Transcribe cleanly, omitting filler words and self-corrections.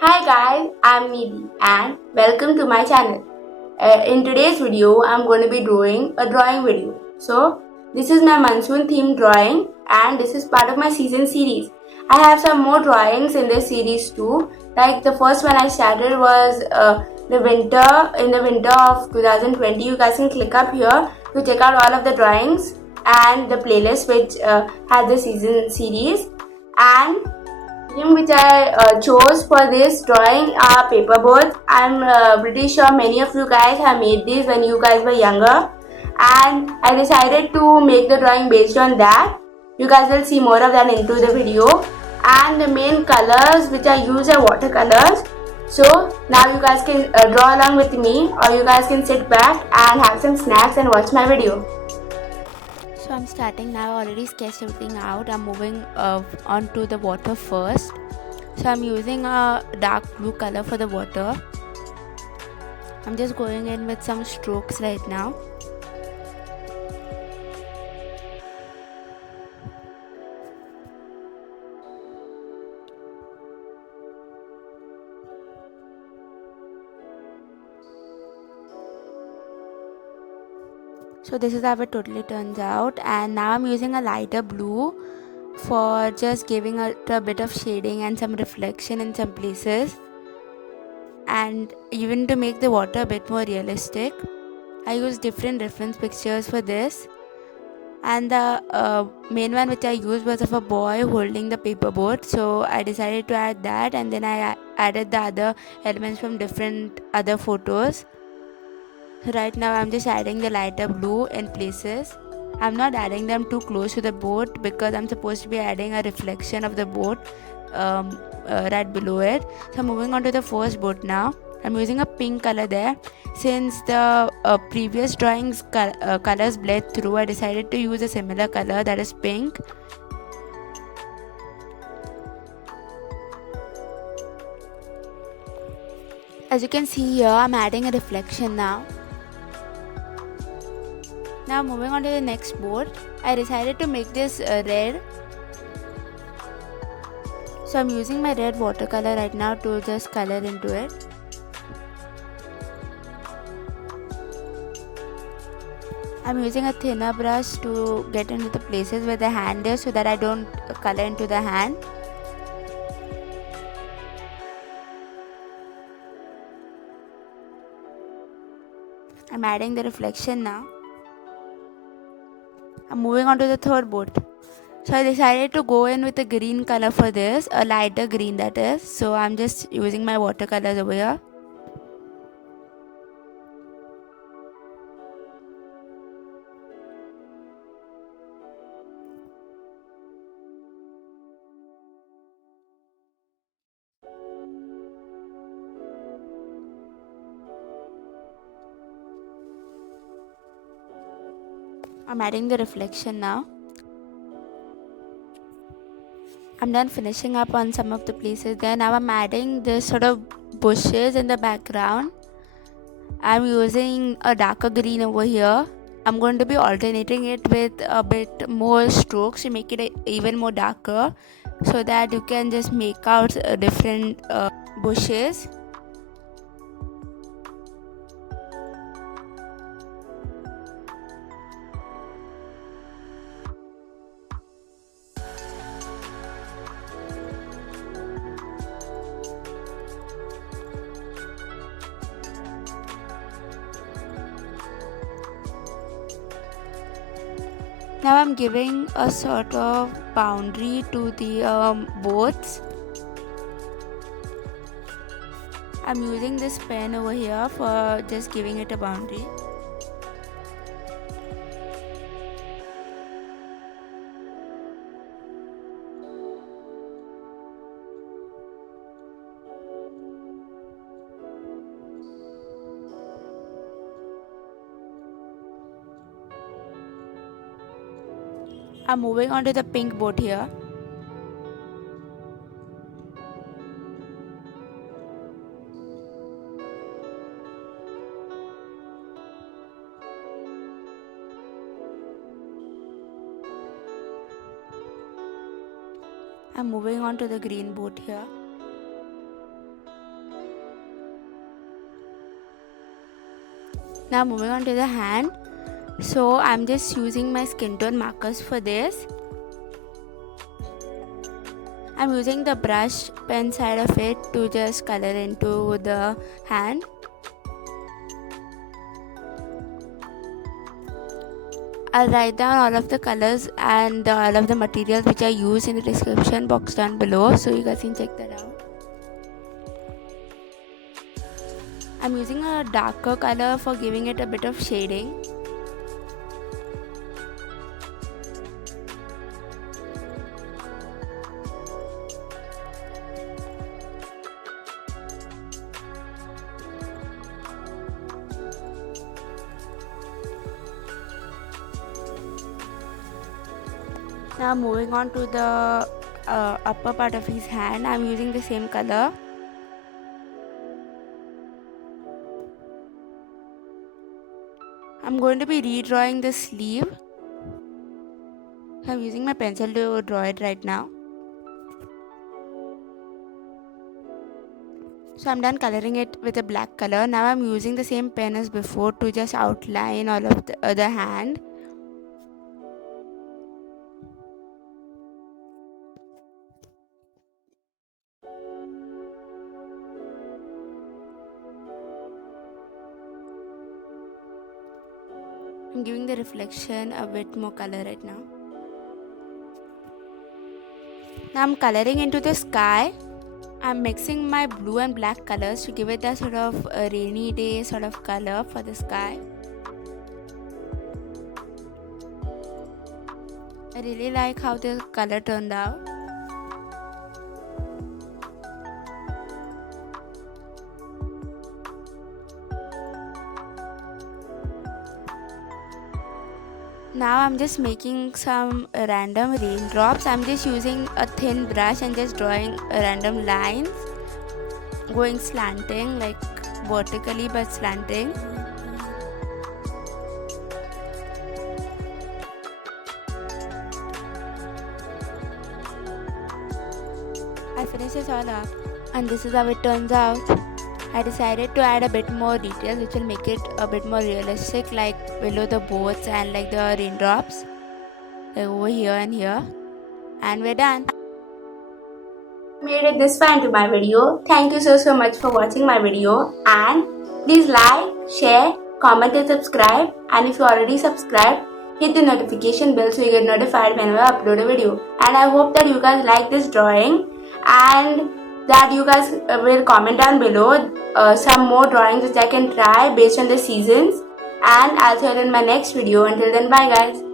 Hi guys, I'm Nidhi and welcome to my channel. In today's video, I'm going to be drawing a drawing video. So, this is my monsoon themed drawing and this is part of my season series. I have some more drawings in this series too. Like the first one I started was in the winter of 2020. You guys can click up here to check out all of the drawings and the playlist which had the season series. And medium which I chose for this drawing are paperboards. I'm pretty sure many of you guys have made these when you guys were younger, and I decided to make the drawing based on that. You guys will see more of that into the video. And the main colors which I use are watercolors. So now you guys can draw along with me, or you guys can sit back and have some snacks and watch my video. So I'm starting now. I already sketched everything out. I'm moving on to the water first. So I'm using a dark blue color for the water. I'm just going in with some strokes right now. So this is how it totally turns out, and now I'm using a lighter blue for just giving it a bit of shading and some reflection in some places, and even to make the water a bit more realistic. I use different reference pictures for this, and the main one which I used was of a boy holding the paperboard, so I decided to add that, and then I added the other elements from different other photos. So right now I'm just adding the lighter blue in places. I'm not adding them too close to the boat because I'm supposed to be adding a reflection of the boat right below it. So I'm moving on to the first boat now. I'm using a pink color there. Since the previous drawings colors bled through, I decided to use a similar color, that is pink. As you can see here, I'm adding a reflection now. Now moving on to the next board, I decided to make this red. So I'm using my red watercolor right now to just color into it. I'm using a thinner brush to get into the places where the hand is so that I don't color into the hand. I'm adding the reflection now. I'm moving on to the third boat. So I decided to go in with a green color for this, a lighter green that is. So I'm just using my watercolors over here. I'm adding the reflection now. I'm done finishing up on some of the places there. Now I'm adding this sort of bushes in the background. I'm using a darker green over here. I'm going to be alternating it with a bit more strokes to make it even more darker so that you can just make out different bushes. Now I'm giving a sort of boundary to the boats. I'm using this pen over here for just giving it a boundary. I'm moving on to the pink boat here. I'm moving on to the green boat here. Now moving on to the hand. So I'm just using my skin tone markers for this. I'm using the brush pen side of it to just color into the hand. I'll write down all of the colors and all of the materials which I use in the description box down below, so you guys can check that out. I'm using a darker color for giving it a bit of shading. Now moving on to the upper part of his hand, I'm using the same color. I'm going to be redrawing the sleeve. I'm using my pencil to draw it right now. So I'm done coloring it with a black color. Now I'm using the same pen as before to just outline all of the other hand. I'm giving the reflection a bit more color right now. Now I'm coloring into the sky. I'm mixing my blue and black colors to give it that sort of a rainy day sort of color for the sky. I really like how the color turned out. Now I'm just making some random raindrops. I'm just using a thin brush and just drawing random lines, going slanting, like vertically but slanting. I finish this all up and this is how it turns out. I decided to add a bit more details which will make it a bit more realistic, like below the boats and like the raindrops, like over here and here. And we're done. Made it this far into my video. Thank you so much for watching my video, and please like, share, comment and subscribe, and if you already subscribed, hit the notification bell so you get notified whenever I upload a video. And I hope that you guys like this drawing and that you guys will comment down below some more drawings which I can try based on the seasons, and I'll see you in my next video. Until then, bye guys.